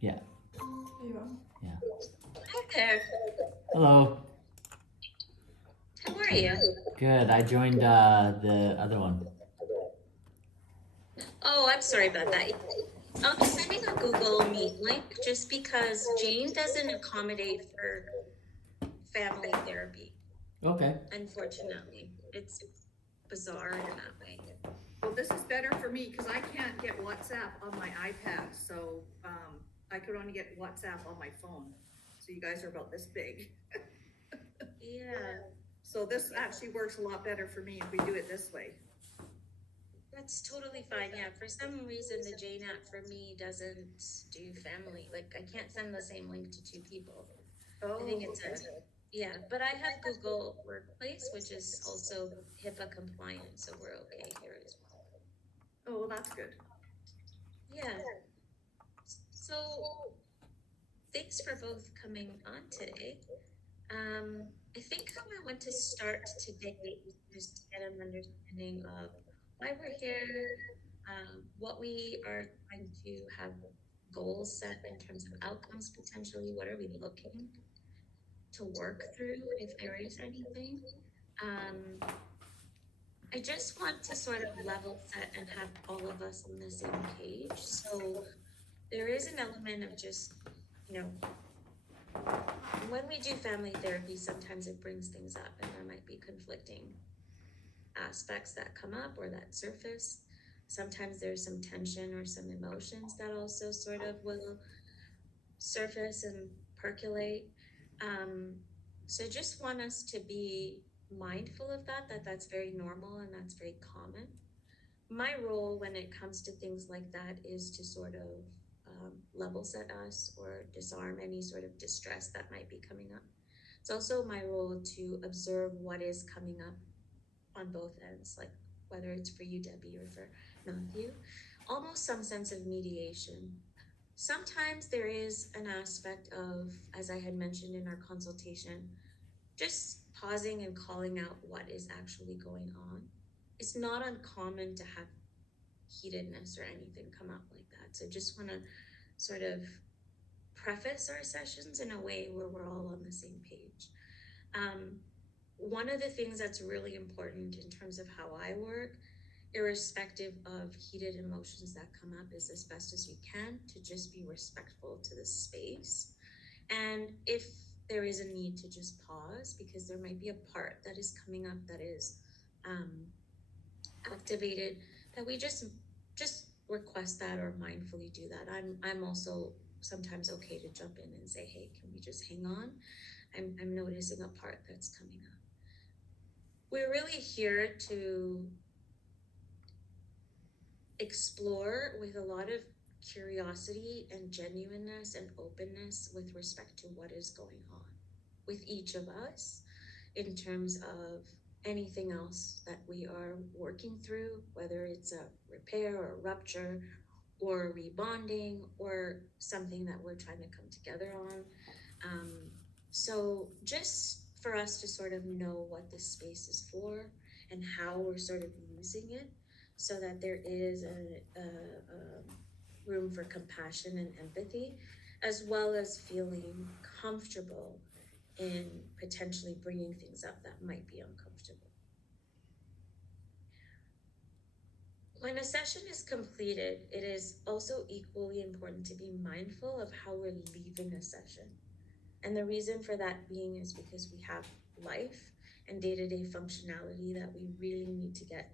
Yeah. There you are. Yeah. Hi there. Hello. How are you? Good. I joined the other one. Oh, I'm sorry about that. I'll be sending a Google Meet link just because Jane doesn't accommodate for family therapy. Okay. Unfortunately, it's bizarre in that way. Well, this is better for me because I can't get WhatsApp on my iPad, so I could only get WhatsApp on my phone. So you guys are about this big. Yeah, So this actually works a lot better for me if we do it this way. that's totally fine. Yeah, for some reason the Jane app for me doesn't do family. Like I can't send the same link to two people. I Oh, think it's okay. a yeah, but I have Google Workplace, which is also HIPAA compliant, so we're okay here as well. Oh, well, that's good. Yeah. So thanks for both coming on today. I think how I want to start today is just to get an understanding of why we're here, what we are trying to have goals set in terms of outcomes potentially, what are we looking to work through if there is anything. Um, I just want to sort of level set and have all of us on the same page. So there is an element of just, you know, when we do family therapy, sometimes it brings things up and there might be conflicting aspects that come up or that surface. Sometimes there's some tension or some emotions that also sort of will surface and percolate. Um, so just want us to be mindful of that, that's very normal and that's very common. My role when it comes to things like that is to sort of level set us or disarm any sort of distress that might be coming up. It's also my role to observe what is coming up on both ends, like whether it's for you, Debbie, or for Matthew, almost some sense of mediation. Sometimes there is an aspect of, as I had mentioned in our consultation, just pausing and calling out what is actually going on. It's not uncommon to have heatedness or anything come up like that. So just want to sort of preface our sessions in a way where we're all on the same page. Um, One of the things that's really important in terms of how I work, irrespective of heated emotions that come up, is as best as you can to just be respectful to the space. And if there is a need to just pause because there might be a part that is coming up that is um, activated, that we just request that or mindfully do that. I'm also sometimes okay to jump in and say, hey, can we just hang on? I'm noticing a part that's coming up. We're really here to explore with a lot of curiosity and genuineness and openness with respect to what is going on with each of us in terms of anything else that we are working through, whether it's a repair or a rupture or rebonding or something that we're trying to come together on. Um, so just for us to sort of know what this space is for and how we're sort of using it so that there is a room for compassion and empathy, as well as feeling comfortable in potentially bringing things up that might be uncomfortable. When a session is completed, it is also equally important to be mindful of how we're leaving a session. And the reason for that being is because we have life and day-to-day functionality that we really need to get,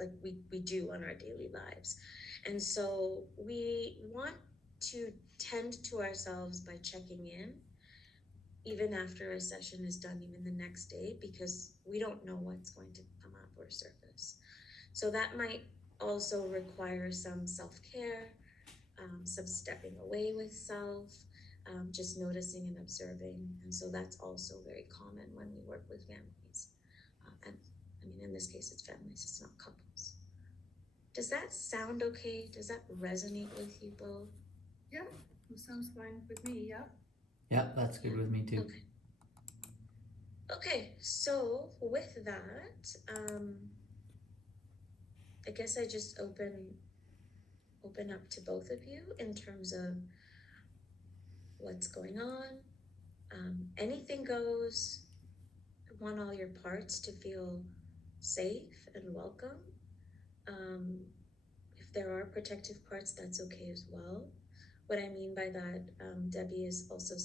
like we do on our daily lives. And so we want to tend to ourselves by checking in even after a session is done, even the next day, because we don't know what's going to come up or surface. So that might also require some self-care, some stepping away with self, just noticing and observing. And so that's also very common when we work with families. And I mean, in this case, it's families, it's not couples. Does that sound okay? Does that resonate with you both? Yeah, that sounds fine with me. Yeah. Yeah, that's good with me too. Okay. Okay, so with that, I guess I just open up to both of you in terms of what's going on. Anything goes. I want all your parts to feel safe and welcome. If there are protective parts, that's okay as well. What I mean by that, Debbie, is also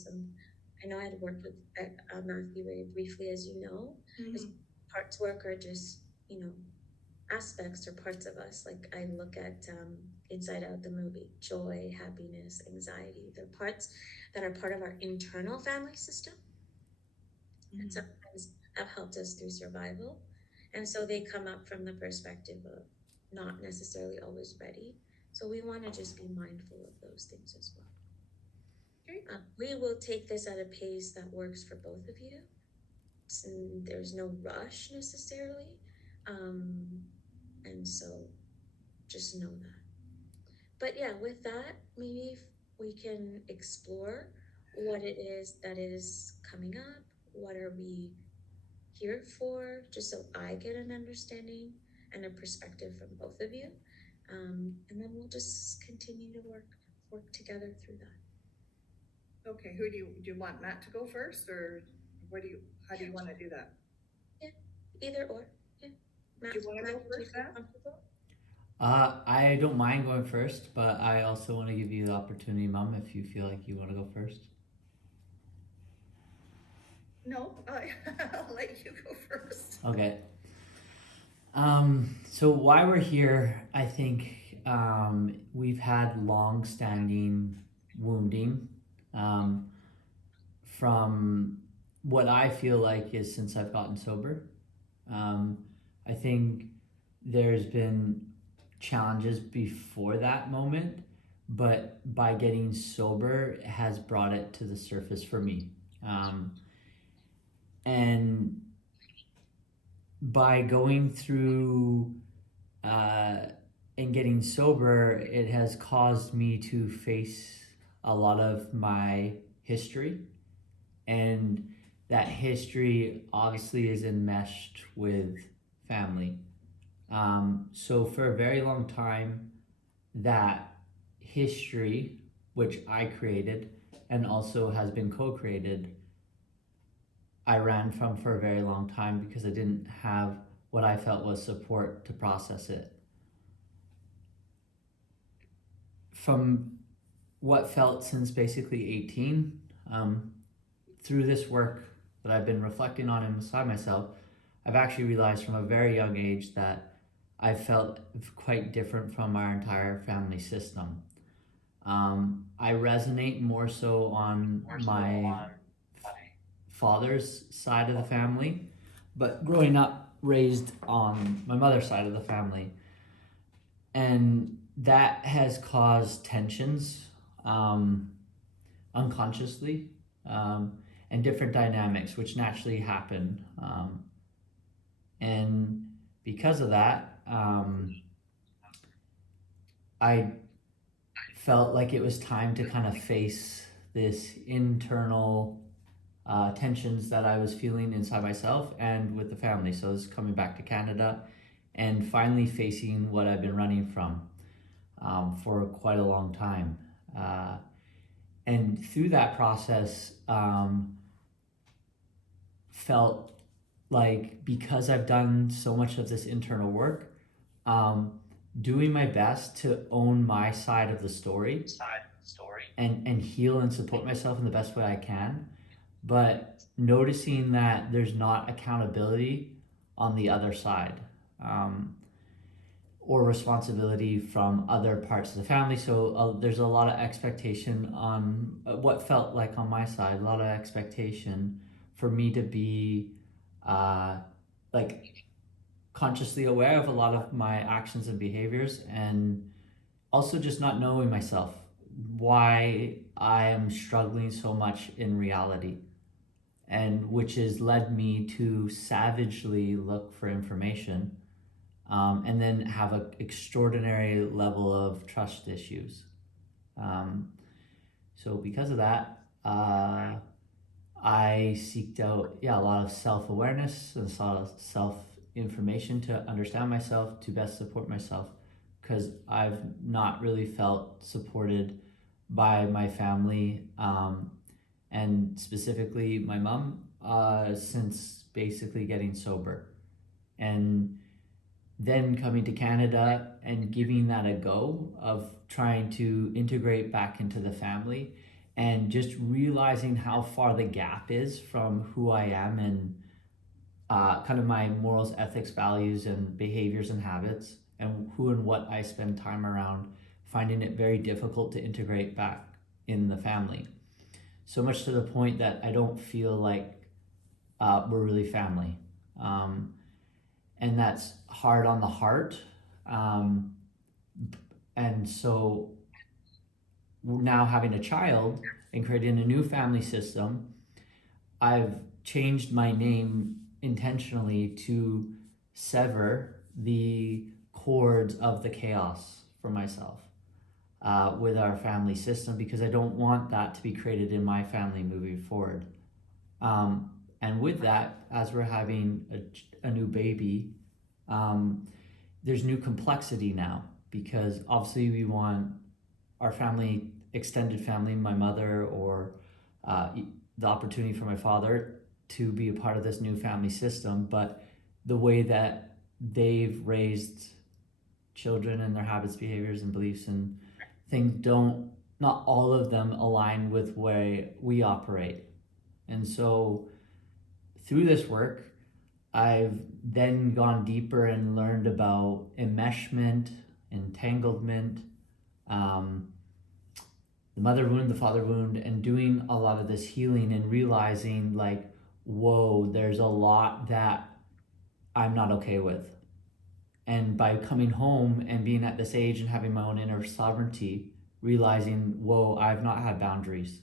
I know I had worked with Matthew very briefly, as you know. His parts work are just, aspects or parts of us. Like I look at Inside Out, the movie, joy, happiness, anxiety. They're parts that are part of our internal family system and sometimes have helped us through survival. And so they come up from the perspective of not necessarily always ready. So we want to just be mindful of those things as well. Okay. We will take this at a pace that works for both of you. There's no rush necessarily. And so just know that. But yeah, with that, maybe if we can explore what it is that is coming up. What are we here for? Just so I get an understanding and a perspective from both of you. And then we'll just continue to work together through that. Okay, who do you want Matt to go first, or how do you want to do that? Yeah, either or. Yeah. Matt, Do you wanna go do you first, feel Matt? comfortable? I don't mind going first, but I also want to give you the opportunity, Mom, if you feel like you want to go first. No, I'll let you go first. Okay. So why we're here, I think we've had long-standing wounding from what I feel like is since I've gotten sober. I think there's been challenges before that moment, but by getting sober it has brought it to the surface for me. And by going through and getting sober, it has caused me to face a lot of my history, and that history obviously is enmeshed with family. So for a very long time, that history, which I created and also has been co-created, I ran from for a very long time because I didn't have what I felt was support to process it. From what felt since basically 18, through this work that I've been reflecting on inside myself, I've actually realized from a very young age that I felt quite different from our entire family system. I resonate more so on my father's side of the family, but growing up raised on my mother's side of the family, and that has caused tensions unconsciously, and different dynamics which naturally happen, and because of that, I felt like it was time to kind of face this internal tensions that I was feeling inside myself and with the family. So this is coming back to Canada and finally facing what I've been running from for quite a long time. And through that process, felt like because I've done so much of this internal work, doing my best to own my side of the story and heal and support myself in the best way I can, but noticing that there's not accountability on the other side, or responsibility from other parts of the family. So there's a lot of expectation on what felt like on my side, a lot of expectation for me to be like consciously aware of a lot of my actions and behaviors, and also just not knowing myself, why I am struggling so much in reality, and which has led me to savagely look for information, and then have an extraordinary level of trust issues. So because of that, I seeked out a lot of self-awareness and a lot of self-information to understand myself, to best support myself, because I've not really felt supported by my family, and specifically my mom, since basically getting sober. And then coming to Canada and giving that a go of trying to integrate back into the family and just realizing how far the gap is from who I am and kind of my morals, ethics, values, and behaviors and habits, and who and what I spend time around, finding it very difficult to integrate back in the family. So much to the point that I don't feel like we're really family. Um, and that's hard on the heart. Um, and so now having a child and creating a new family system, I've changed my name intentionally to sever the cords of the chaos for myself with our family system, because I don't want that to be created in my family moving forward. And with that, as we're having a new baby, there's new complexity now, because obviously we want our family, extended family, my mother, or the opportunity for my father to be a part of this new family system. But the way that they've raised children and their habits, behaviors, and beliefs and things don't, not all of them align with where we operate. And so through this work, I've then gone deeper and learned about enmeshment, entanglement, um, the mother wound, the father wound, and doing a lot of this healing and realizing, like, whoa, there's a lot that I'm not okay with. And by coming home and being at this age and having my own inner sovereignty, realizing, whoa, I've not had boundaries.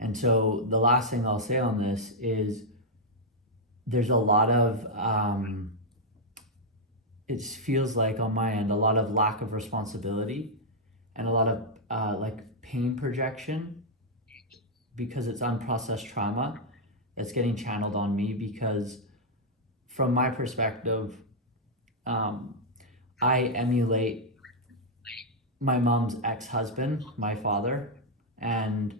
And so the last thing I'll say on this is there's a lot of, it feels like on my end, a lot of lack of responsibility and a lot of like pain projection, because it's unprocessed trauma that's getting channeled on me. Because from my perspective, I emulate my mom's ex-husband, my father, and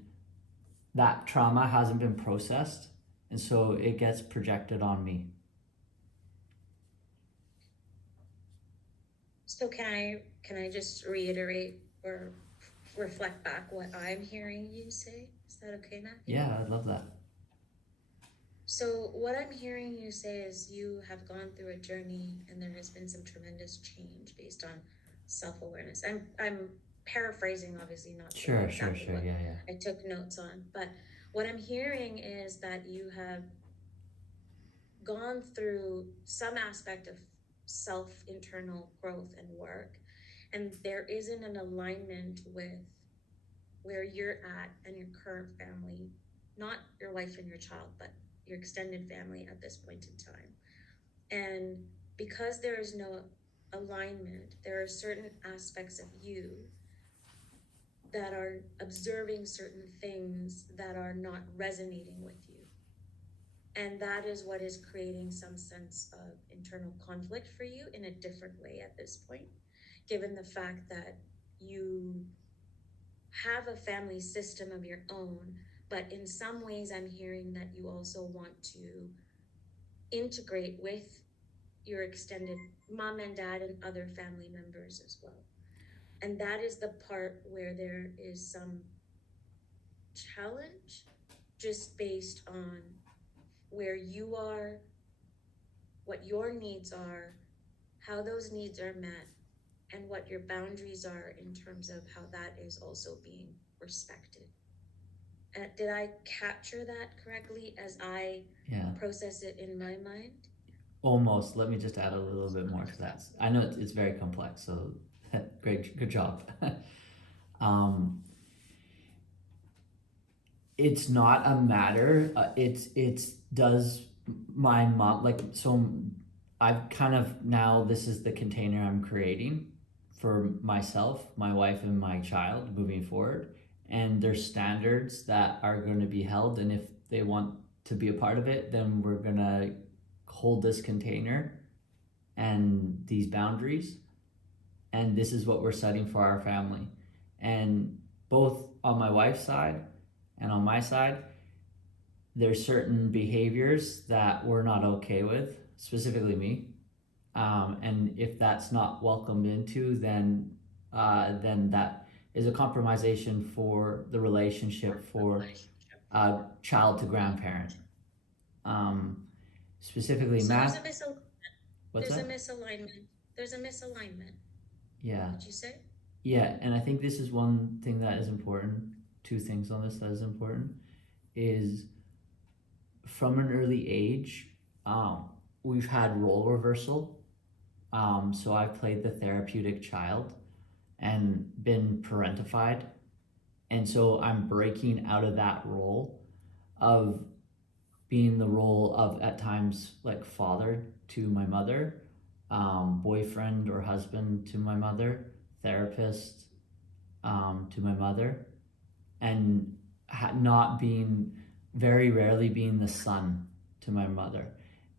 that trauma hasn't been processed, and so it gets projected on me. So can I just reiterate or reflect back what I'm hearing you say? Is that okay, Matthew? Yeah, I'd love that. So what I'm hearing you say is you have gone through a journey and there has been some tremendous change based on self-awareness. I'm paraphrasing, obviously not Sure, exactly what yeah. I took notes on, but what I'm hearing is that you have gone through some aspect of self-internal growth and work, and there isn't an alignment with where you're at and your current family, not your wife and your child, but your extended family at this point in time. And because there is no alignment, there are certain aspects of you that are observing certain things that are not resonating with you. And that is what is creating some sense of internal conflict for you in a different way at this point, given the fact that you have a family system of your own, but in some ways I'm hearing that you also want to integrate with your extended mom and dad and other family members as well. And that is the part where there is some challenge just based on where you are, what your needs are, how those needs are met, and what your boundaries are in terms of how that is also being respected. Did I capture that correctly as I process it in my mind? Almost. Let me just add a little bit more to that. I know it's very complex, so great, good job. It's not a matter. It's does my mom, like, so I've kind of, now this is the container I'm creating for myself, my wife, and my child moving forward. And there's standards that are going to be held, and if they want to be a part of it, then we're going to hold this container and these boundaries, and this is what we're setting for our family. And both on my wife's side and on my side, there's certain behaviors that we're not okay with, specifically me. And if that's not welcomed into, then that is a compromisation for the relationship for child to grandparent. Um, specifically, So there's math. What's there's a that? misalignment. There's a misalignment. Yeah, Did you say? yeah, and I think this is one thing that is important. Two things on this that is important is from an early age, um, we've had role reversal. So I've played the therapeutic child and been parentified. And so I'm breaking out of that role of being the role of at times like father to my mother, boyfriend or husband to my mother, therapist to my mother, and not being, very rarely being the son to my mother.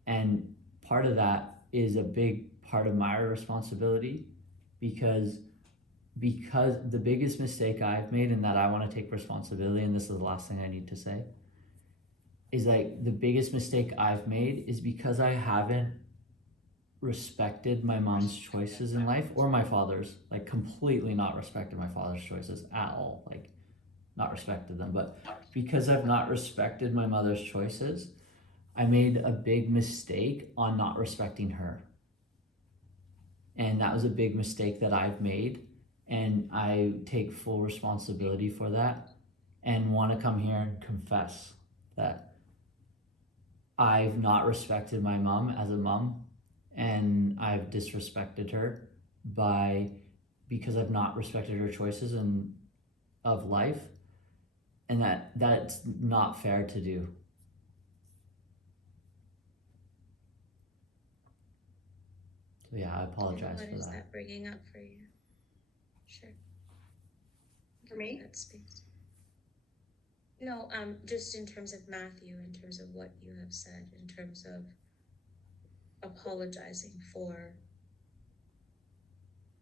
And part of that is a big part of my responsibility because the biggest mistake I've made and that I want to take responsibility, and this is the last thing I need to say, is like the biggest mistake I've made is because I haven't respected my mom's choices in life or my father's, like completely not respected my father's choices at all, like not respected them, but because I've not respected my mother's choices, I made a big mistake on not respecting her. And that was a big mistake that I've made. And I take full responsibility for that and want to come here and confess that I've not respected my mom as a mom and I've disrespected her by because I've not respected her choices and of life, and that's not fair to do. So yeah, I And apologize what for is that. that bringing up for you? Sure. For me? That space. No, just in terms of Matthew, in terms of what you have said, in terms of apologizing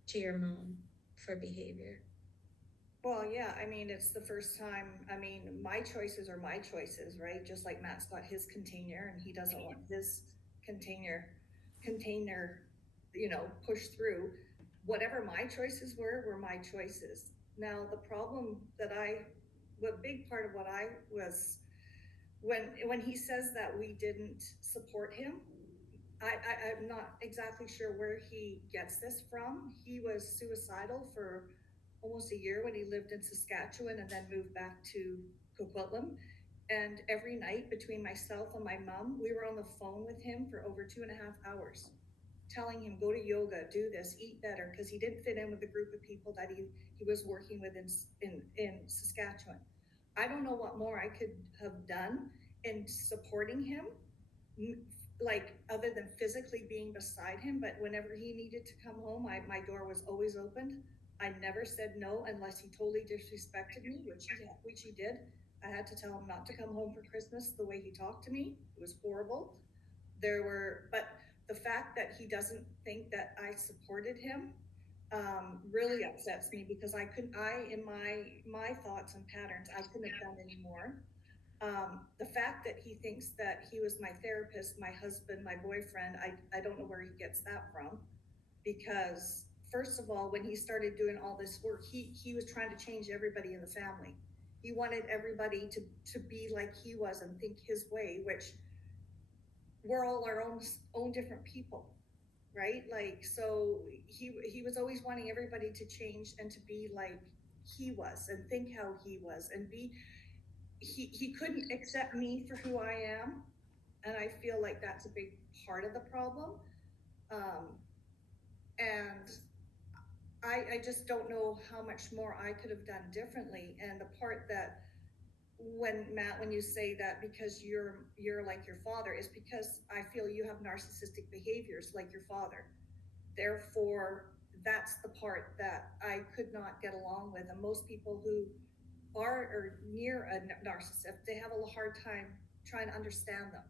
to your mom for behavior. Well, yeah, I mean, it's the first time, I mean, my choices are my choices, right? Just like Matt's got his container and he doesn't want his container, pushed through. Whatever my choices were my choices. Now, the problem that what big part of what I was, when he says that we didn't support him, I'm not exactly sure where he gets this from. He was suicidal for almost a year when he lived in Saskatchewan and then moved back to Coquitlam. And every night between myself and my mom, we were on the phone with him for over 2.5 hours, telling him, go to yoga, do this, eat better, because he didn't fit in with the group of people that he was working with in Saskatchewan. I don't know what more I could have done in supporting him, like other than physically being beside him. But whenever he needed to come home, my door was always opened. I never said no unless he totally disrespected me, which he did. I had to tell him not to come home for Christmas the way he talked to me. It was horrible. But the fact that he doesn't think that I supported him really upsets me, because in my thoughts and patterns, I couldn't have done any more. The fact that he thinks that he was my therapist, my husband, my boyfriend, I don't know where he gets that from. Because first of all, when he started doing all this work, he was trying to change everybody in the family. He wanted everybody to be like he was and think his way, which we're all our own different people, right? Like, so he was always wanting everybody to change and to be like he was and think how he was and be. He couldn't accept me for who I am, and I feel like that's a big part of the problem. Um, and I just don't know how much more I could have done differently. And the part that, when Matt, when you say that because you're like your father, is because I feel you have narcissistic behaviors like your father. Therefore, that's the part that I could not get along with. And most people who are or near a narcissist, they have a hard time trying to understand them.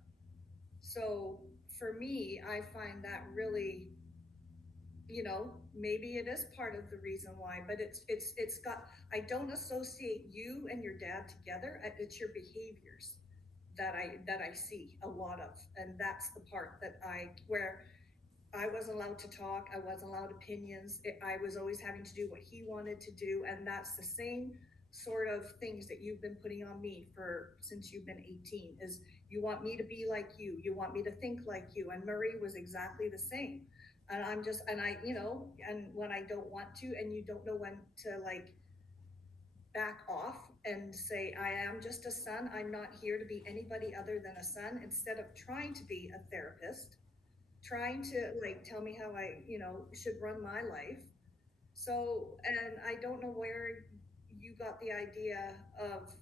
So for me, I find that really you know, maybe it is part of the reason why, but it's got, I don't associate you and your dad together. It's your behaviors that I see a lot of, and that's the part that where I wasn't allowed to talk, I wasn't allowed opinions. I was always having to do what he wanted to do, and that's the same sort of things that you've been putting on me for since you've been 18. Is you want me to be like you want me to think like you, and Murray was exactly the same. And I'm just, and I, you know, and when I don't want to, and you don't know when to like back off and say, I am just a son. I'm not here to be anybody other than a son, instead of trying to be a therapist, trying to like tell me how I, you know, should run my life. So, and I don't know where you got the idea of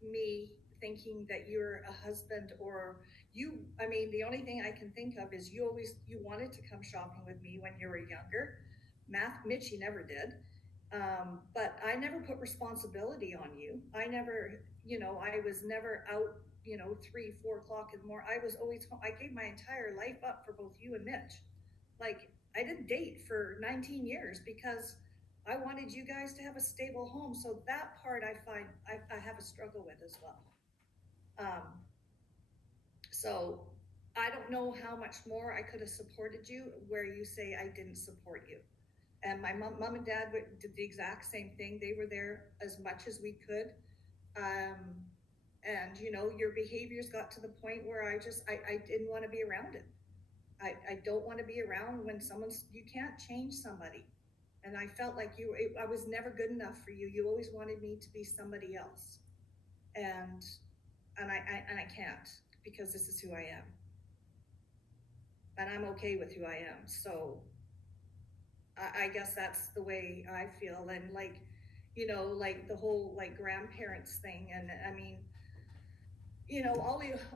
me thinking that you're a husband or you, I mean, the only thing I can think of is you wanted to come shopping with me when you were younger. Mitchie never did. But I never put responsibility on you. I never, you know, I was never out, you know, 3, 4 o'clock in the morning. I was always home. I gave my entire life up for both you and Mitch. Like, I didn't date for 19 years because I wanted you guys to have a stable home. So that part I find I have a struggle with as well. Um, so I don't know how much more I could have supported you where you say I didn't support you. And my mom and dad did the exact same thing. They were there as much as we could. Um, and you know, your behaviors got to the point where I didn't want to be around it. I don't want to be around when you can't change somebody. And I felt like I was never good enough for you. You always wanted me to be somebody else. And, and I can't, because this is who I am. And I'm okay with who I am. So I guess that's the way I feel. And like, you know, like the whole like grandparents thing. And I mean, you know,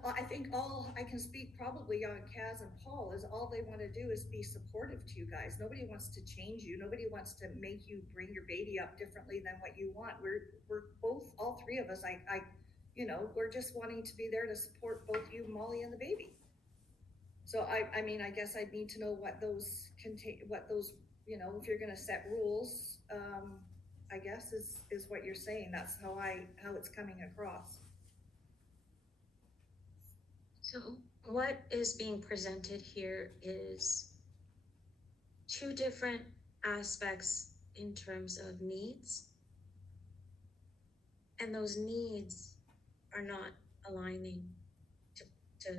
I think all I can speak probably on Kaz and Paul is all they want to do is be supportive to you guys. Nobody wants to change you. Nobody wants to make you bring your baby up differently than what you want. We're both, all three of us, you know, we're just wanting to be there to support both you, Molly, and the baby. So I mean, I guess I'd need to know what those contain, what those, you know, if you're going to set rules, I guess is what you're saying. That's how it's coming across. So what is being presented here is two different aspects in terms of needs. And those needs are not aligning to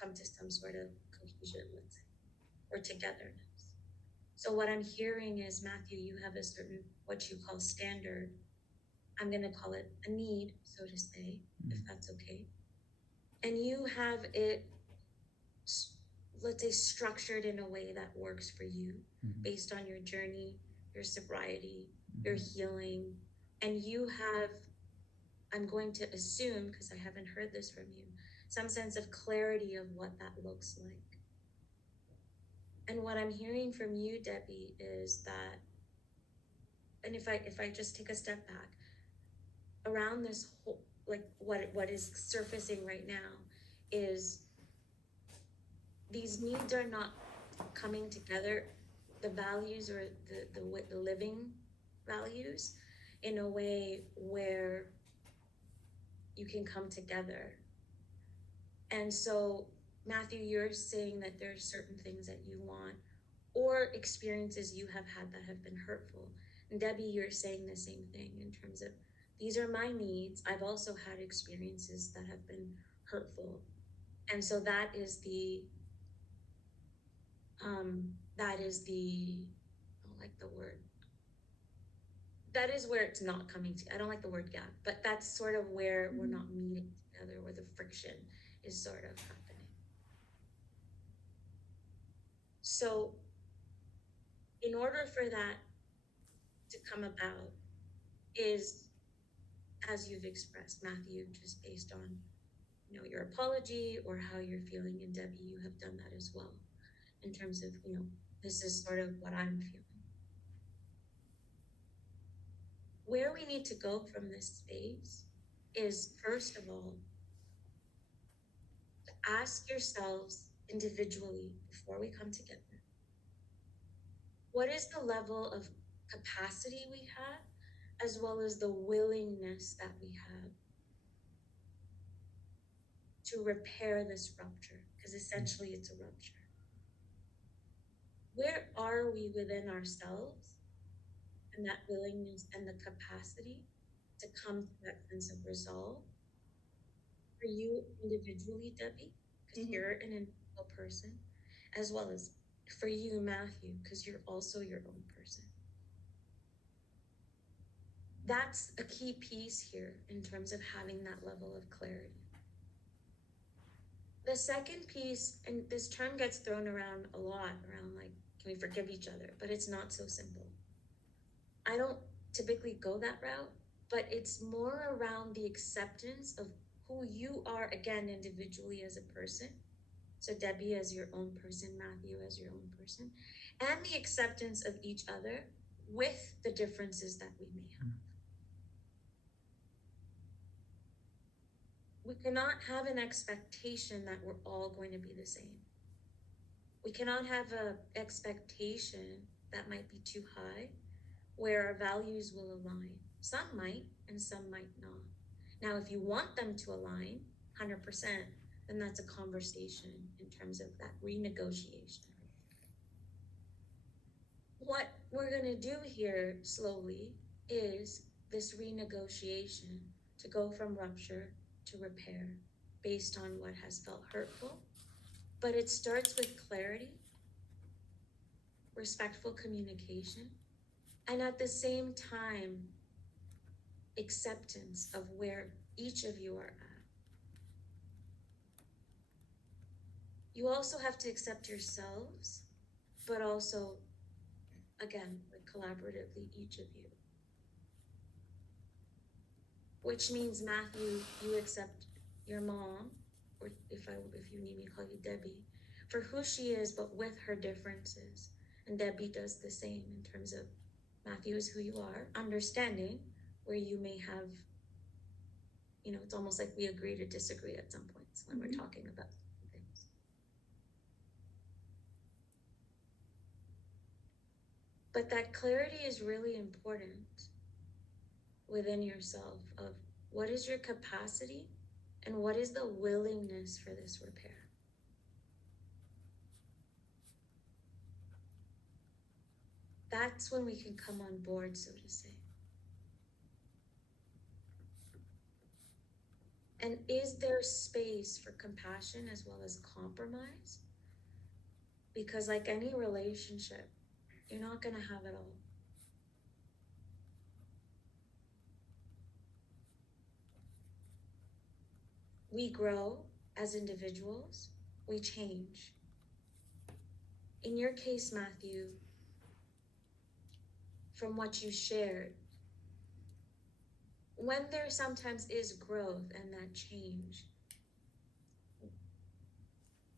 come to some sort of cohesion, let's say, or togetherness. So what I'm hearing is, Matthew, you have a certain, what you call standard. I'm going to call it a need, so to say, if that's okay. And you have it, let's say, structured in a way that works for you, based on your journey, your sobriety, your healing. And you have, I'm going to assume, because I haven't heard this from you, some sense of clarity of what that looks like. And what I'm hearing from you, Debbie, is that, and if I just take a step back, around this whole, like what is surfacing right now is these needs are not coming together, the values or the living values, in a way where you can come together. And so, Matthew, you're saying that there's certain things that you want or experiences you have had that have been hurtful. And Debbie, you're saying the same thing in terms of, these are my needs. I've also had experiences that have been hurtful. And so that is the, I don't like the word, that is where it's not coming to, I don't like the word gap, but that's sort of where we're not meeting together, where the friction is sort of happening. So in order for that to come about is, as you've expressed, Matthew, just based on, you know, your apology or how you're feeling, and Debbie, you have done that as well, in terms of, you know, this is sort of what I'm feeling. Where we need to go from this space is, first of all, to ask yourselves individually before we come together, what is the level of capacity we have, as well as the willingness that we have to repair this rupture, because essentially it's a rupture. Where are we within ourselves and that willingness and the capacity to come to that sense of resolve? For you individually, Debbie, because Mhm. you're an individual person, as well as for you, Matthew, because you're also your own person. That's a key piece here in terms of having that level of clarity. The second piece, and this term gets thrown around a lot, around like, can we forgive each other? But it's not so simple. I don't typically go that route, but it's more around the acceptance of who you are, again, individually as a person. So Debbie as your own person, Matthew as your own person, and the acceptance of each other with the differences that we may have. We cannot have an expectation that we're all going to be the same. We cannot have an expectation that might be too high, where our values will align. Some might, and some might not. Now, if you want them to align 100%, then that's a conversation in terms of that renegotiation. What we're going to do here slowly is this renegotiation to go from rupture to repair based on what has felt hurtful. But it starts with clarity, respectful communication, and at the same time, acceptance of where each of you are at. You also have to accept yourselves, but also, again, like collaboratively, each of you. Which means, Matthew, you accept your mom, or if you need me to call you Debbie, for who she is, but with her differences. And Debbie does the same in terms of Matthew is who you are, understanding where you may have, it's almost like we agree to disagree at some points when we're talking about things. But that clarity is really important within yourself of what is your capacity and what is the willingness for this repair. That's when we can come on board, so to say. And is there space for compassion as well as compromise? Because like any relationship, you're not going to have it all. We grow as individuals, we change. In your case, Matthew, from what you shared, when there sometimes is growth and that change,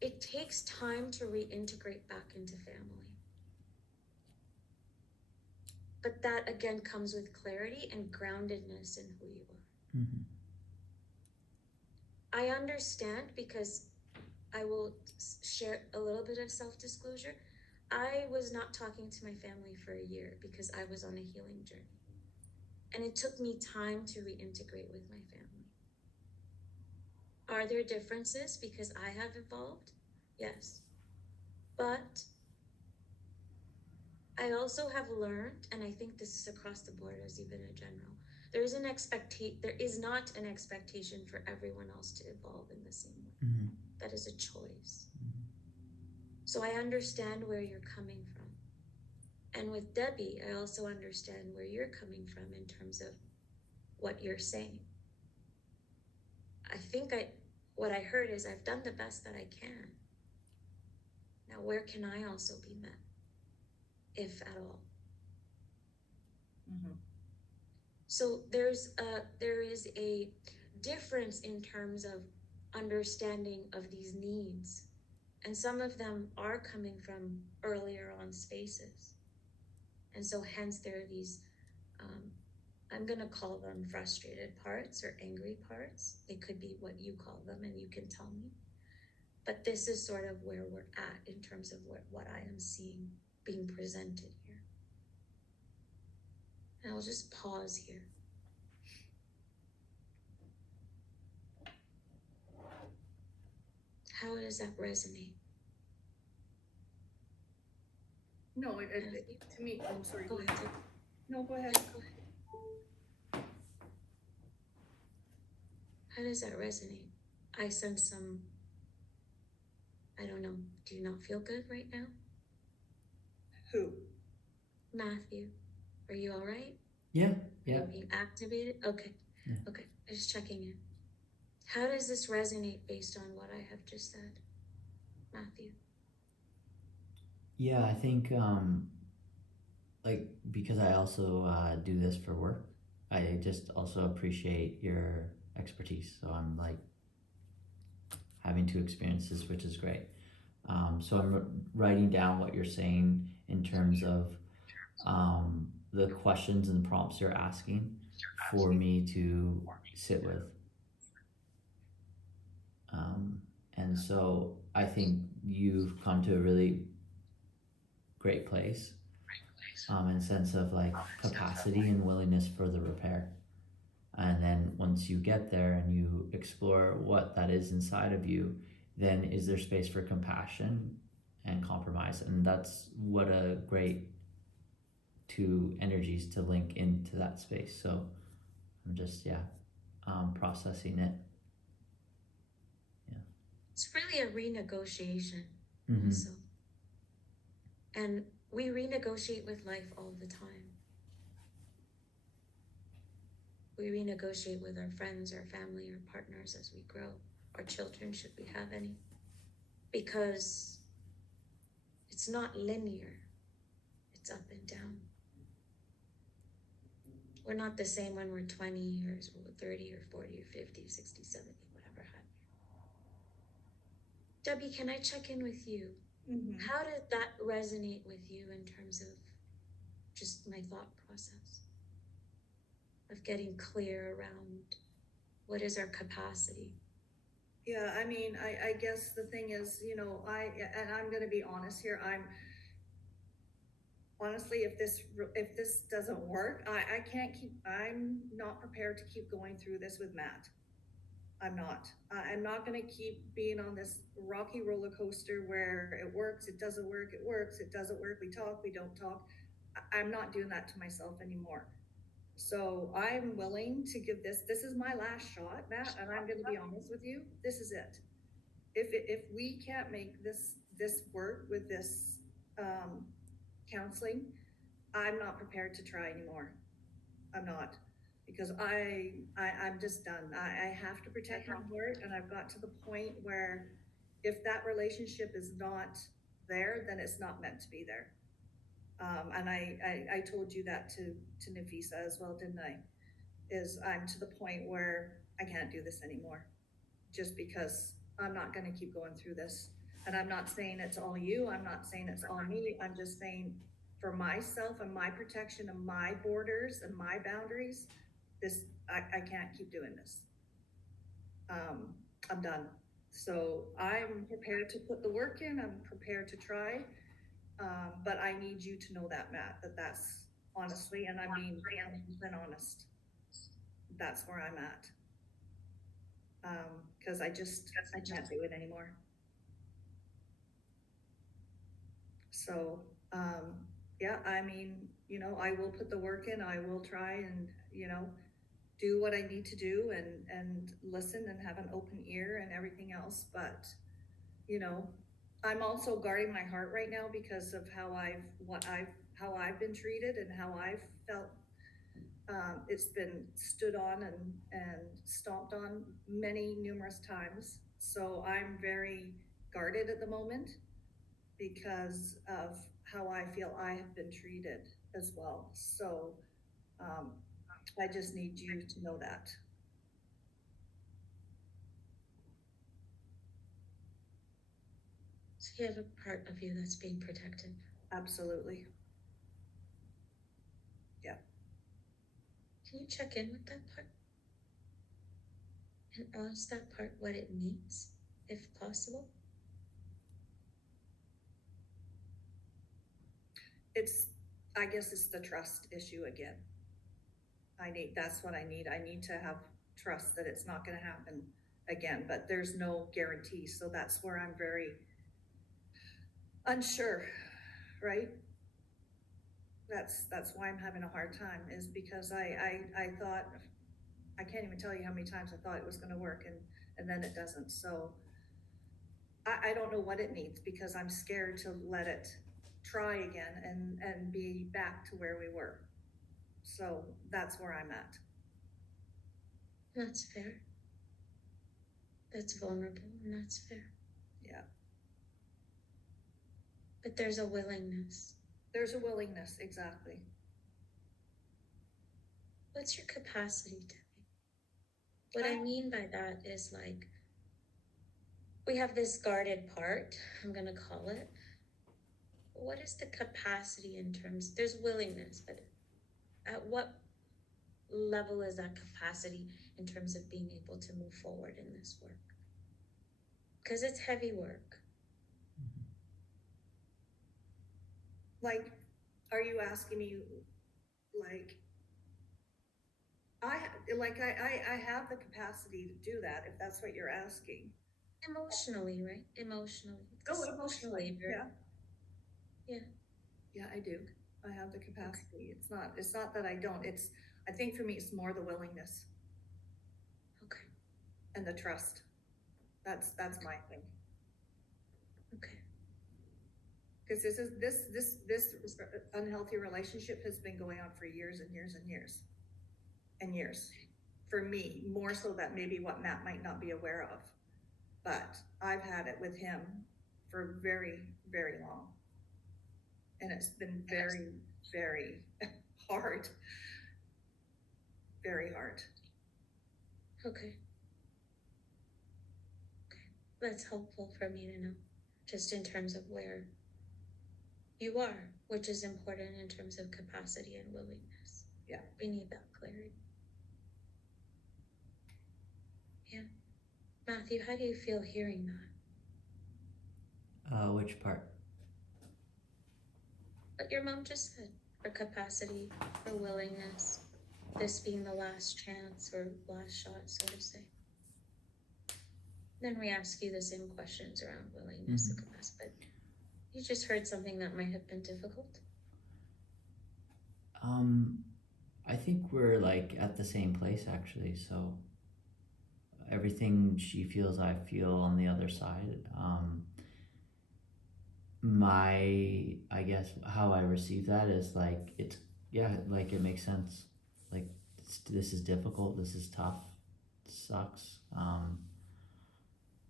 it takes time to reintegrate back into family. But that again comes with clarity and groundedness in who you are. Mm-hmm. I understand, because I will share a little bit of self-disclosure. I was not talking to my family for a year because I was on a healing journey. And it took me time to reintegrate with my family. Are there differences because I have evolved? Yes. But I also have learned, and I think this is across the board as even a general, there is not an expectation for everyone else to evolve in the same way. Mm-hmm. That is a choice. Mm-hmm. So I understand where you're coming from. And with Debbie, I also understand where you're coming from in terms of what you're saying. I think what I heard is I've done the best that I can. Now, where can I also be met, if at all? Mm-hmm. So there is a difference in terms of understanding of these needs. And some of them are coming from earlier on spaces. And so hence there are these, I'm gonna call them frustrated parts or angry parts. They could be what you call them and you can tell me. But this is sort of where we're at in terms of what I am seeing being presented here. And I'll just pause here. How does that resonate? No, to me, I'm sorry. Go ahead. No, go ahead. Go ahead. How does that resonate? I sense some, I don't know, do you not feel good right now? Who? Matthew, are you all right? Yeah, Are yeah. you being activated? Okay, Yeah. okay, I'm just checking in. How does this resonate based on what I have just said, Matthew? Yeah, I think like because I also do this for work, I just also appreciate your expertise. So I'm like having two experiences, which is great. So I'm writing down what you're saying in terms of the questions and prompts you're asking for me to sit with. Um, and so I think you've come to a really great place in a sense of like capacity and willingness for the repair. And then once you get there and you explore what that is inside of you, then is there space for compassion and compromise? And that's what a great two energies to link into that space. So I'm just, processing it. It's really a renegotiation Mm-hmm. also. And we renegotiate with life all the time. We renegotiate with our friends, our family, our partners as we grow, our children, should we have any. Because it's not linear, it's up and down. We're not the same when we're 20 years, or 30 or 40 or 50, 60, 70, whatever. Debbie, can I check in with you? Mm-hmm. How did that resonate with you in terms of just my thought process of getting clear around what is our capacity? Yeah, I mean, I guess the thing is, and I'm gonna be honest here, honestly, if this doesn't work, I'm not prepared to keep going through this with Matt. I'm not. I'm not gonna keep being on this rocky roller coaster where it works, it doesn't work, it works, it doesn't work, we talk, we don't talk. I'm not doing that to myself anymore. So I'm willing to give this is my last shot, Matt, and I'm gonna be honest with you, this is it. If we can't make this work with this counseling, I'm not prepared to try anymore. I'm not, because I'm just done. I have to protect my heart, and I've got to the point where if that relationship is not there, then it's not meant to be there. And I told you that to Nafisa as well, didn't I? Is I'm to the point where I can't do this anymore, just because I'm not going to keep going through this. And I'm not saying it's all you. I'm not saying it's all me. I'm just saying for myself and my protection and my borders and my boundaries, I can't keep doing this. I'm done. So I'm prepared to put the work in. I'm prepared to try. But I need you to know that, Matt, that's honestly, and I'm being 100% honest. That's where I'm at. Because I can't do it anymore. So, yeah, I mean, I will put the work in, I will try and, do what I need to do and listen and have an open ear and everything else. But, I'm also guarding my heart right now because of how I've been treated and how I've felt. It's been stood on and stomped on numerous times. So I'm very guarded at the moment because of how I feel I have been treated as well. So I just need you to know that. So you have a part of you that's being protected. Absolutely. Yeah. Can you check in with that part? And ask that part what it needs, if possible? I guess it's the trust issue again. That's what I need. I need to have trust that it's not gonna happen again, but there's no guarantee, so that's where I'm very unsure, right? That's why I'm having a hard time, is because I thought, I can't even tell you how many times I thought it was gonna work, and then it doesn't, so I don't know what it needs, because I'm scared to let it try again and be back to where we were. So that's where I'm at. That's fair. That's vulnerable and that's fair. Yeah. But there's a willingness. There's a willingness, exactly. What's your capacity, Debbie? What I mean by that is, like, we have this guarded part, I'm gonna call it. What is the capacity in terms, there's willingness, but at what level is that capacity in terms of being able to move forward in this work? Because it's heavy work. Like, are you asking me, like, I have the capacity to do that, if that's what you're asking. Emotionally, right? Emotionally. Oh, emotionally, labor. yeah. Yeah. Yeah, I do. I have the capacity. It's not that I don't. I think for me, it's more the willingness Okay. and the trust. That's my thing. Okay. Because this unhealthy relationship has been going on for years and years and years and years. For me, more so that maybe what Matt might not be aware of, but I've had it with him for very, very long, and it's been very, very hard. Very hard. Okay. Okay. That's helpful for me to know, just in terms of where you are, which is important in terms of capacity and willingness. Yeah. We need that clarity. Yeah. Matthew, how do you feel hearing that? Which part? What your mom just said, her capacity, her willingness, this being the last chance or last shot, so to say. Then we ask you the same questions around willingness and capacity, but you just heard something that might have been difficult. I think we're like at the same place actually. So everything she feels, I feel on the other side. I guess how I receive that is like like it makes sense. Like this is difficult. This is tough. It sucks.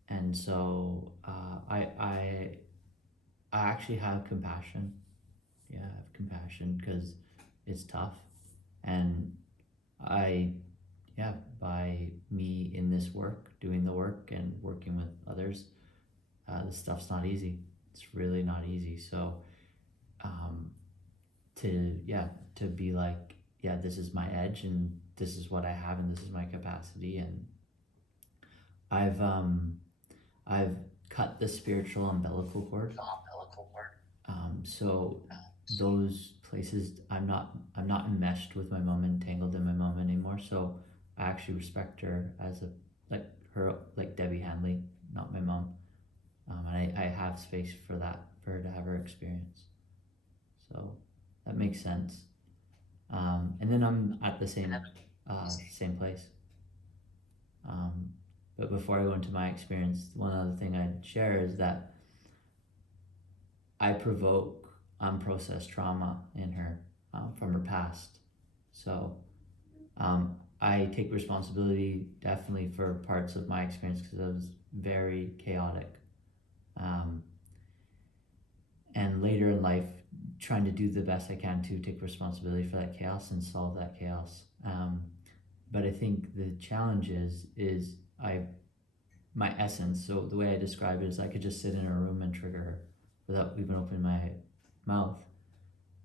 And so I actually have compassion. Yeah, I have compassion because it's tough, and by me in this work, doing the work and working with others, this stuff's not easy. It's really not easy. So, to be like, this is my edge, and this is what I have, and this is my capacity, and I've cut the spiritual umbilical cord. So those places, I'm not enmeshed with my mom, entangled in my mom anymore. So I actually respect her as like Debbie Hanley, not my mom. And I have space for that, for her to have her experience. So that makes sense. And then I'm at the same place. But before I go into my experience, one other thing I'd share is that I provoke unprocessed trauma in her from her past. So I take responsibility definitely for parts of my experience because it was very chaotic. And later in life, trying to do the best I can to take responsibility for that chaos and solve that chaos. But I think the challenge is my essence. So the way I describe it is I could just sit in a room and trigger her without even opening my mouth.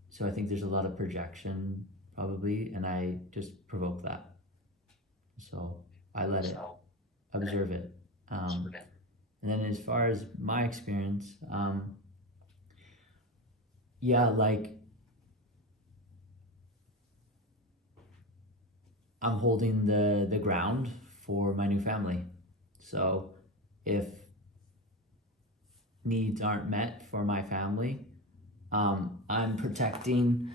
So I think there's a lot of projection probably, and I just provoke that. So I let it, observe it. And then as far as my experience, like I'm holding the ground for my new family. So if needs aren't met for my family, I'm protecting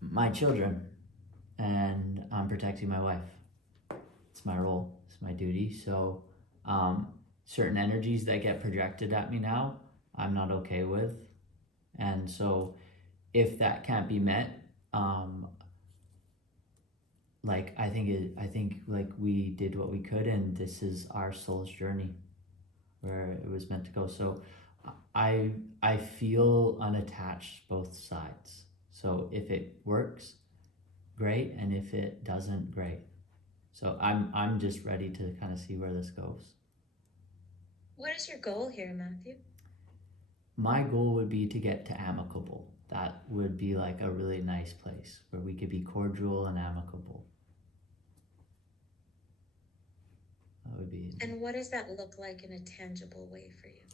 my children and I'm protecting my wife. It's my role, it's my duty. So certain energies that get projected at me now, I'm not okay with. And so if that can't be met, like I think like we did what we could, and this is our soul's journey where it was meant to go. So I feel unattached both sides. So if it works, great, and if it doesn't, great. So I'm just ready to kind of see where this goes. What is your goal here, Matthew? My goal would be to get to amicable. That would be like a really nice place where we could be cordial and amicable. That would be. And what does that look like in a tangible way for you?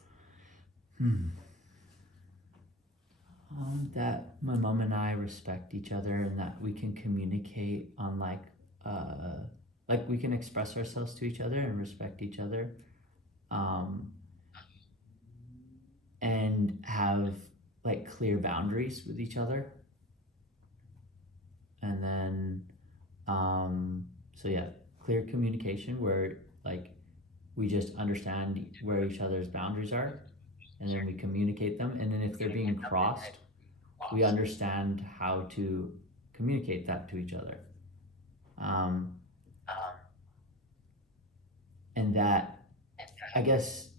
That my mom and I respect each other and that we can communicate on like we can express ourselves to each other and respect each other, and have like clear boundaries with each other. And then, so yeah, clear communication where like we just understand where each other's boundaries are and then we communicate them. And then if they're being crossed, we understand how to communicate that to each other. And that, I guess,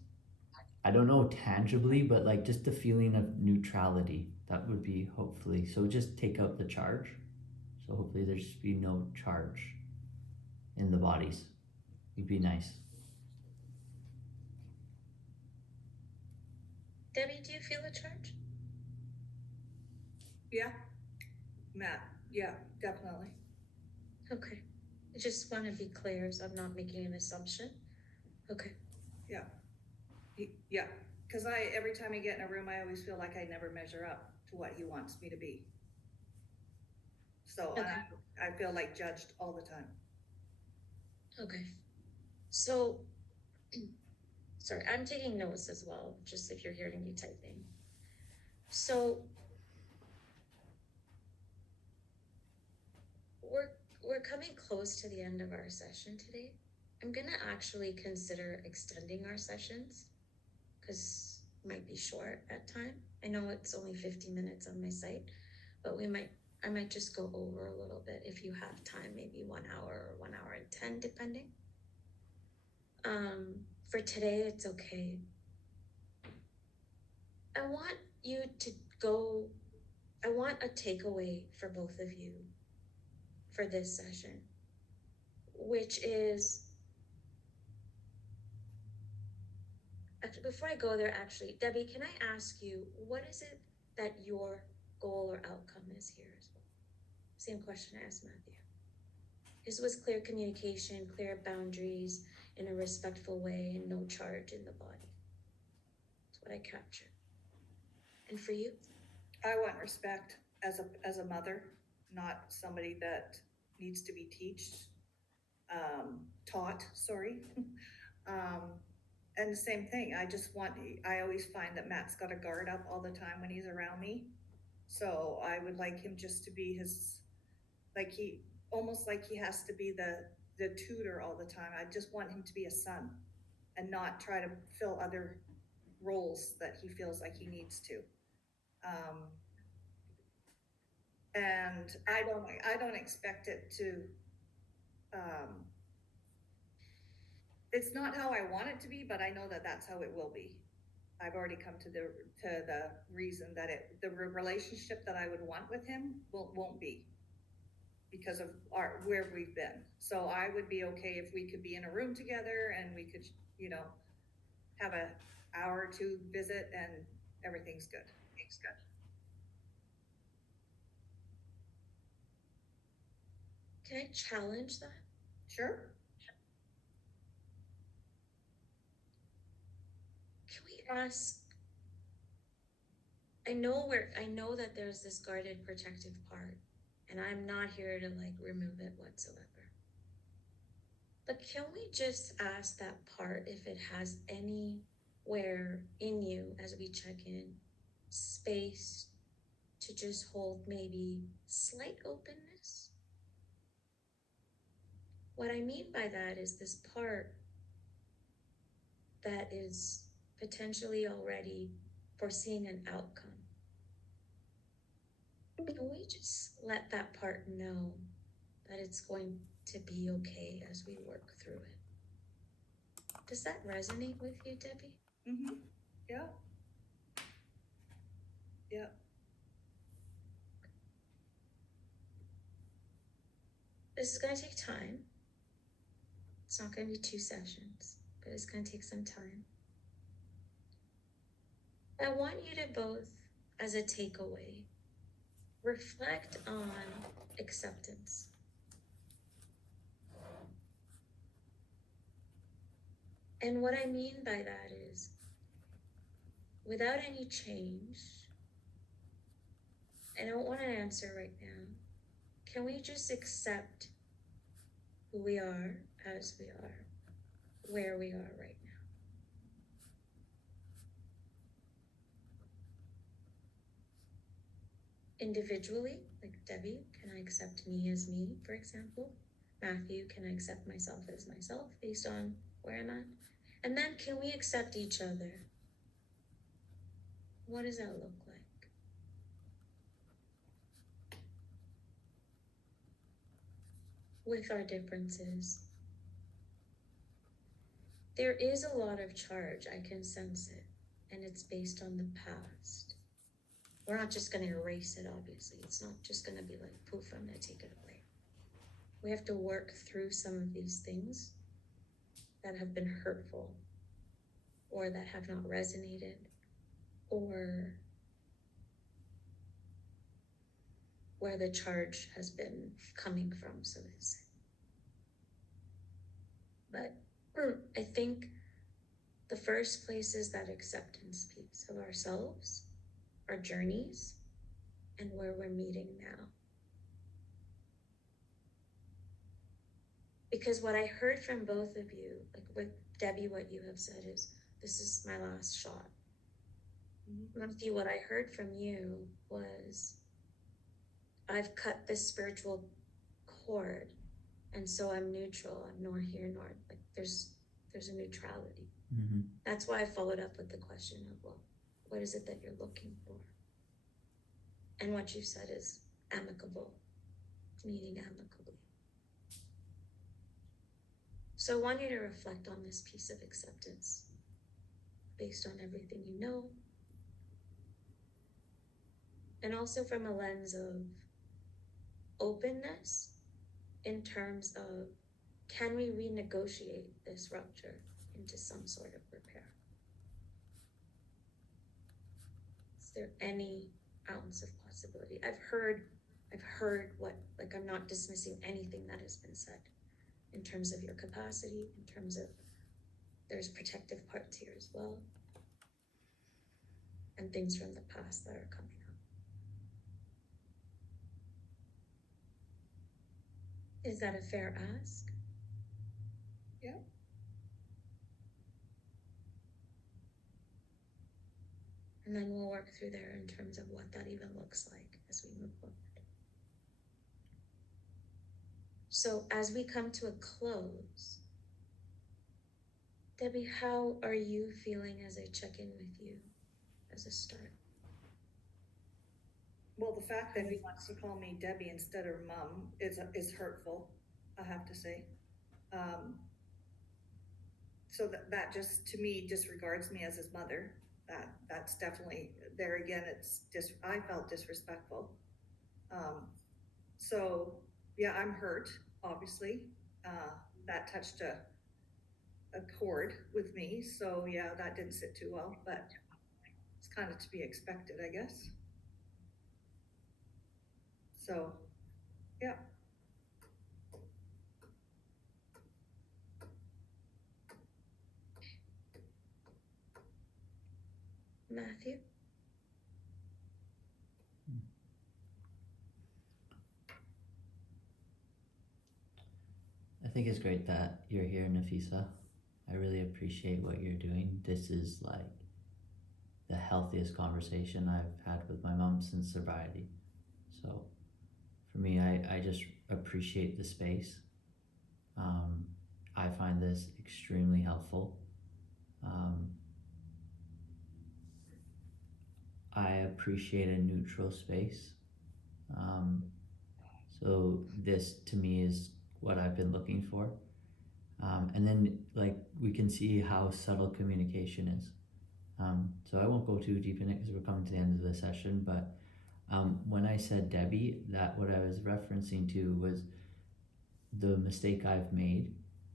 I don't know tangibly, but like just the feeling of neutrality, that would be hopefully. So just take out the charge. So hopefully there's be no charge in the bodies. It'd be nice. Debbie, do you feel a charge? Yeah, Matt, yeah, definitely. Okay. I just want to be clear so I'm not making an assumption. Okay. Yeah, because every time I get in a room, I always feel like I never measure up to what he wants me to be. So Okay. I feel like judged all the time. Okay. So, sorry, I'm taking notes as well, just if you're hearing me typing. So, we're coming close to the end of our session today. I'm gonna actually consider extending our sessions because it might be short at time. I know it's only 50 minutes on my site, but I might just go over a little bit if you have time, maybe 1 hour or 1 hour and 10, depending. For today, it's okay. I want a takeaway for both of you for this session, which is, before I go there, actually, Debbie, can I ask you, what is it that your goal or outcome is here as well? Same question I asked Matthew. This was clear communication, clear boundaries in a respectful way, and no charge in the body. That's what I captured. And for you? I want respect as a mother, not somebody that needs to be taught, sorry. And the same thing, I always find that Matt's got a guard up all the time when he's around me. So I would like him just to be almost like he has to be the tutor all the time. I just want him to be a son and not try to fill other roles that he feels like he needs to. And I don't expect it to, it's not how I want it to be, but I know that that's how it will be. I've already come to the reason that the relationship that I would want with him won't be because of where we've been. So I would be okay if we could be in a room together and we could, have an hour or two visit and everything's good. Thanks, good. Can I challenge that? Sure. Can we ask? I know that there's this guarded protective part, and I'm not here to like remove it whatsoever. But can we just ask that part if it has anywhere in you as we check in space to just hold maybe slight openness? What I mean by that is this part that is potentially already foreseeing an outcome. Can we just let that part know that it's going to be okay as we work through it? Does that resonate with you, Debbie? Mm-hmm. Yeah. Yeah. This is going to take time. It's not going to be 2 sessions, but it's going to take some time. I want you to both, as a takeaway, reflect on acceptance. And what I mean by that is, without any change, I don't want an answer right now. Can we just accept who we are as we are, where we are right now? Individually, like Debbie, can I accept me as me, for example? Matthew, can I accept myself as myself based on where I'm at? And then can we accept each other? What does that look like? With our differences. There is a lot of charge, I can sense it, and it's based on the past. We're not just gonna erase it, obviously. It's not just gonna be like, poof, I'm gonna take it away. We have to work through some of these things that have been hurtful or that have not resonated or where the charge has been coming from, so to say. But I think the first place is that acceptance piece of ourselves, our journeys, and where we're meeting now. Because what I heard from both of you, like with Debbie, what you have said is, this is my last shot. Matthew, what I heard from you was, I've cut this spiritual cord, and so I'm neutral. I'm nor here nor like. There's a neutrality. Mm-hmm. That's why I followed up with the question of, well, what is it that you're looking for? And what you said is amicable, meeting amicably. So I want you to reflect on this piece of acceptance based on everything you know, and also from a lens of openness in terms of, can we renegotiate this rupture into some sort of repair? Is there any ounce of possibility? I've heard what, like, I'm not dismissing anything that has been said in terms of your capacity, in terms of there's protective parts here as well, and things from the past that are coming up. Is that a fair ask? Yeah. And then we'll work through there in terms of what that even looks like as we move forward. So as we come to a close, Debbie, how are you feeling as I check in with you as a start? Well, the fact that he wants to call me Debbie instead of Mom is hurtful, I have to say. So that just, to me, disregards me as his mother. That's definitely, there again, I felt disrespectful. So yeah, I'm hurt, obviously. That touched a chord with me. So yeah, that didn't sit too well, but it's kind of to be expected, I guess. So, yeah. Matthew? I think it's great that you're here, Nafisa. I really appreciate what you're doing. This is like the healthiest conversation I've had with my mom since sobriety. So for me, I just appreciate the space. Um, I find this extremely helpful. Um, I appreciate a neutral space. Um, so this to me is what I've been looking for. And then like we can see how subtle communication is. So I won't go too deep in it because we're coming to the end of the session. But when I said Debbie, that what I was referencing to was the mistake I've made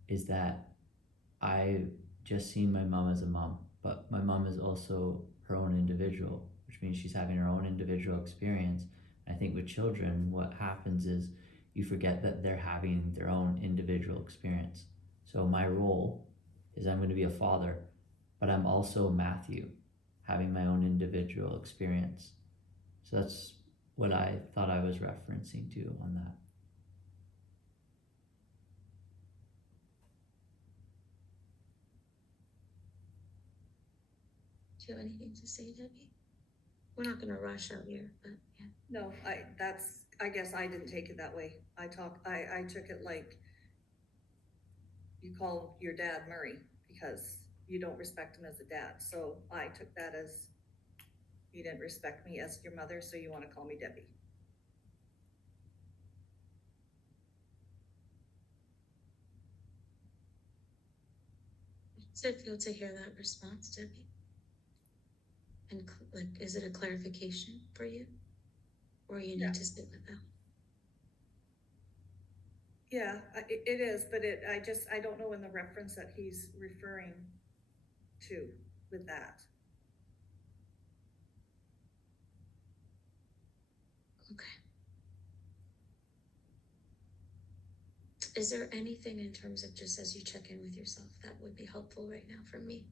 is that I just seen my mom as a mom, but my mom is also her own individual, which means she's having her own individual experience. I think with children, what happens is you forget that they're having their own individual experience. So my role is I'm going to be a father, but I'm also Matthew, having my own individual experience. So that's what I thought I was referencing to on that. Do you have anything to say, Debbie? We're not gonna rush out here, but yeah. No, I guess I didn't take it that way. I took it like you call your dad Murray because you don't respect him as a dad. So I took that as you didn't respect me as your mother, so you want to call me Debbie. Does it feel to hear that response, Debbie? And like, is it a clarification for you? Or you need to sit with that? Yeah, it is, but I don't know in the reference that he's referring to with that. Okay. Is there anything in terms of just as you check in with yourself that would be helpful right now for me?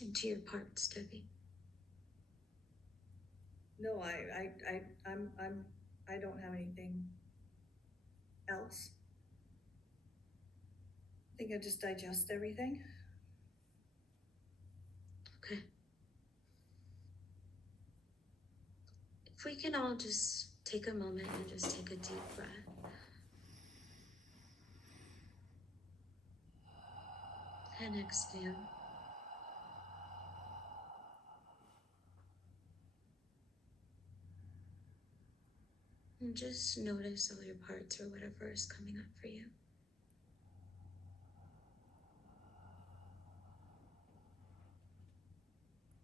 Into your parts, Debbie. No, I don't have anything else. I think I just digest everything. Okay. If we can all just take a moment and just take a deep breath. And exhale. And just notice all your parts or whatever is coming up for you.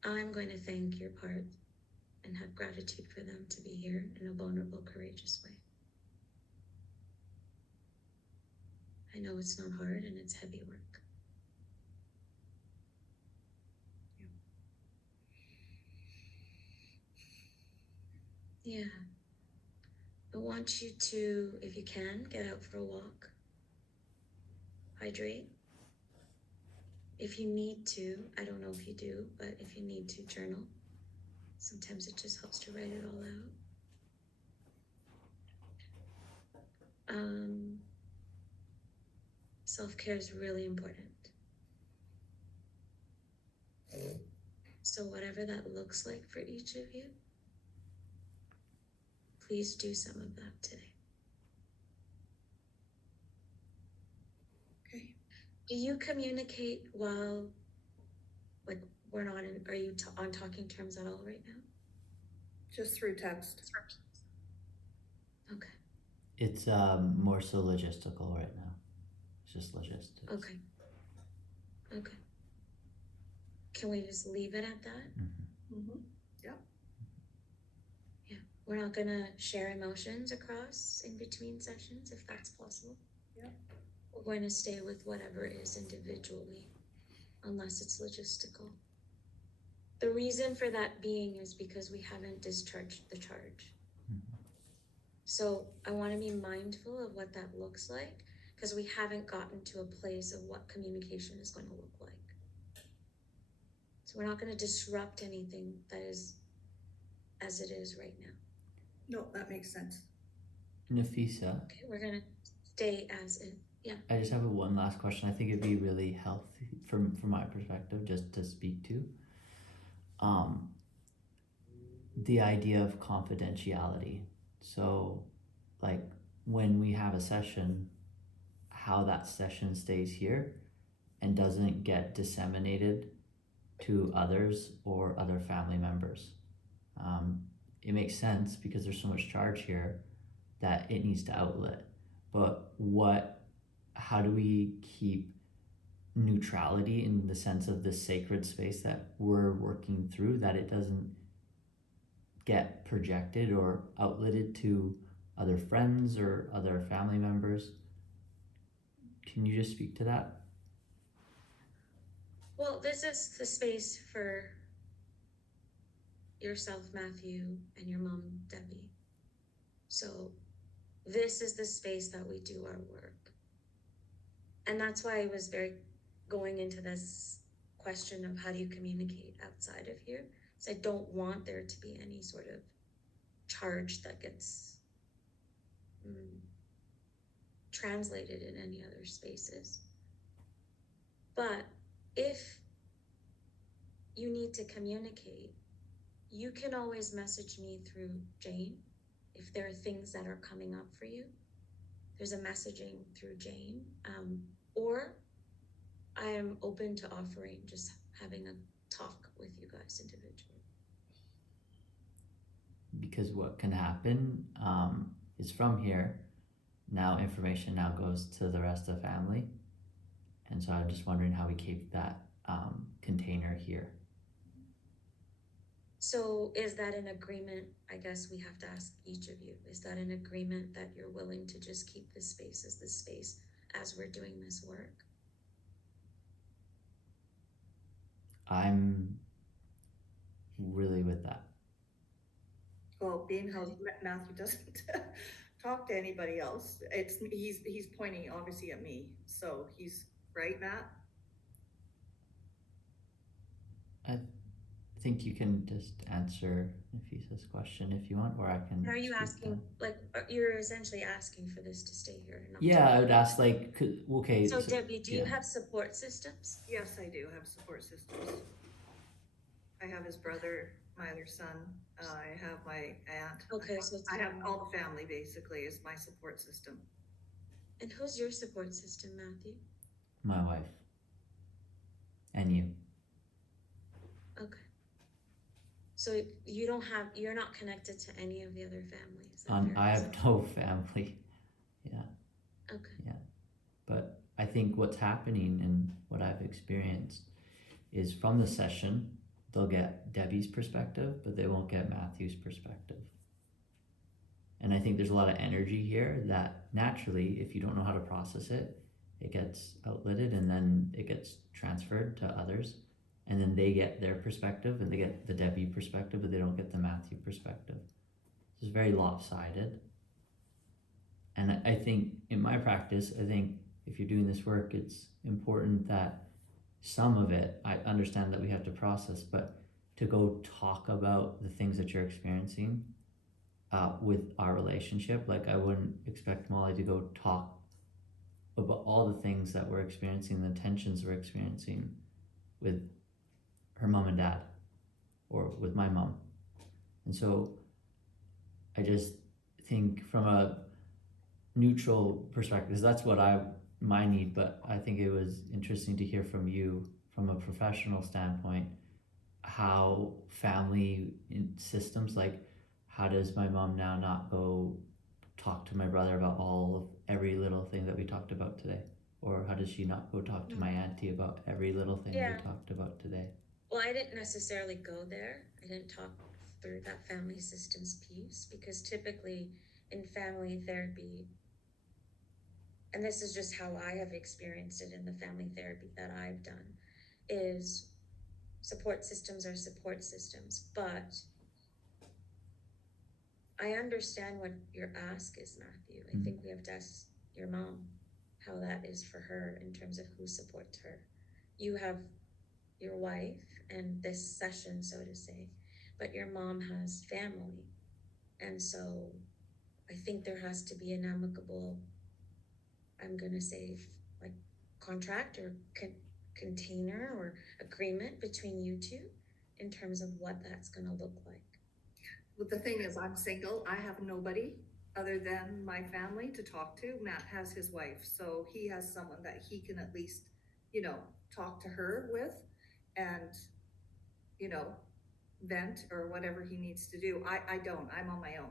I'm going to thank your part and have gratitude for them to be here in a vulnerable, courageous way. I know it's not hard and it's heavy work. Yeah. I want you to, if you can, get out for a walk. Hydrate. If you need to, I don't know if you do, but if you need to, journal. Sometimes it just helps to write it all out. Self-care is really important. So whatever that looks like for each of you, please do some of that today. Okay. Do you communicate while, like, we're not in, are you on talking terms at all right now? Just through text. Okay. It's more so logistical right now. It's just logistics. Okay. Okay. Can we just leave it at that? Mm-hmm. Yeah. We're not gonna share emotions across in between sessions if that's possible. Yep. We're going to stay with whatever is individually, unless it's logistical. The reason for that being is because we haven't discharged the charge. So I want to be mindful of what that looks like because we haven't gotten to a place of what communication is going to look like. So we're not going to disrupt anything that is as it is right now. No, that makes sense. Nafisa, Okay, we're going to stay as it. I just have one last question. I think it'd be really healthy from my perspective, just to speak to. Um, the idea of confidentiality. So, like when we have a session, how that session stays here and doesn't get disseminated to others or other family members. Um, it makes sense because there's so much charge here that it needs to outlet. But how do we keep neutrality in the sense of the sacred space that we're working through, that it doesn't get projected or outletted to other friends or other family members? Can you just speak to that? Well, this is the space for yourself, Matthew, and your mom, Debbie. So this is the space that we do our work. And that's why I was very going into this question of how do you communicate outside of here. So I don't want there to be any sort of charge that gets translated in any other spaces. But if you need to communicate, you can always message me through Jane if there are things that are coming up for you. There's a messaging through Jane, or I am open to offering just having a talk with you guys individually. Because what can happen is from here, now information now goes to the rest of the family. And so I'm just wondering how we keep that container here. So is that an agreement? I guess we have to ask each of you. Is that an agreement that you're willing to just keep this space as we're doing this work? I'm really with that. Well, being how Matthew doesn't talk to anybody else, he's pointing obviously at me, so he's right, Matt? I think you can just answer Nafisa's question if you want, or I can. Are you speak asking, to- like, you're essentially asking for this to stay here? Not Yeah, I to would ask like, okay. So Debbie, do you yeah. have support systems? Yes, I do have support systems. I have his brother, my other son, I have my aunt. Okay, so it's I have all the family basically is my support system. And who's your support system, Matthew? My wife. And you. Okay. So you're not connected to any of the other families? I have no family. Yeah. Okay. But I think what's happening and what I've experienced is from the session, they'll get Debbie's perspective, but they won't get Matthew's perspective. And I think there's a lot of energy here that naturally, if you don't know how to process it, it gets outletted and then it gets transferred to others. And then they get their perspective and they get the Debbie perspective, but they don't get the Matthew perspective. It's very lopsided. And I think in my practice, I think if you're doing this work, it's important that some of it, I understand that we have to process, but to go talk about the things that you're experiencing with our relationship, like I wouldn't expect Molly to go talk about all the things that we're experiencing, the tensions we're experiencing with her mom and dad or with my mom. And so I just think from a neutral perspective, that's what my need, but I think it was interesting to hear from you from a professional standpoint how family systems, like how does my mom now not go talk to my brother about every little thing that we talked about today, or how does she not go talk to my auntie about every little thing we talked about today? Well, I didn't necessarily go there. I didn't talk through that family systems piece because typically in family therapy, and this is just how I have experienced it in the family therapy that I've done, is support systems are support systems. But I understand what your ask is, Matthew. I think we have to ask your mom how that is for her in terms of who supports her. You have your wife and this session, so to say, but your mom has family. And so I think there has to be an amicable I'm gonna say like contract or container or agreement between you two in terms of what that's gonna look like. But the thing is, I'm single. I have nobody other than my family to talk to. Matt has his wife, so he has someone that he can at least, talk to her with and, you know, vent or whatever he needs to do. I don't. I'm on my own.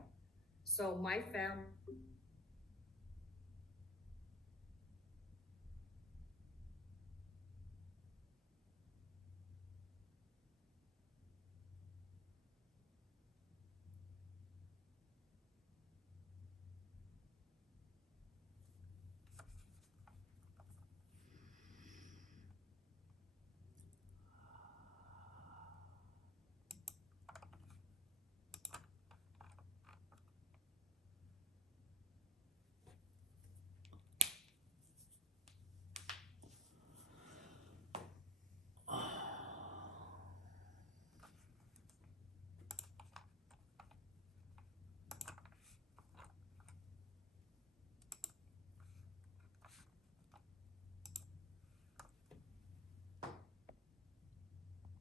So my family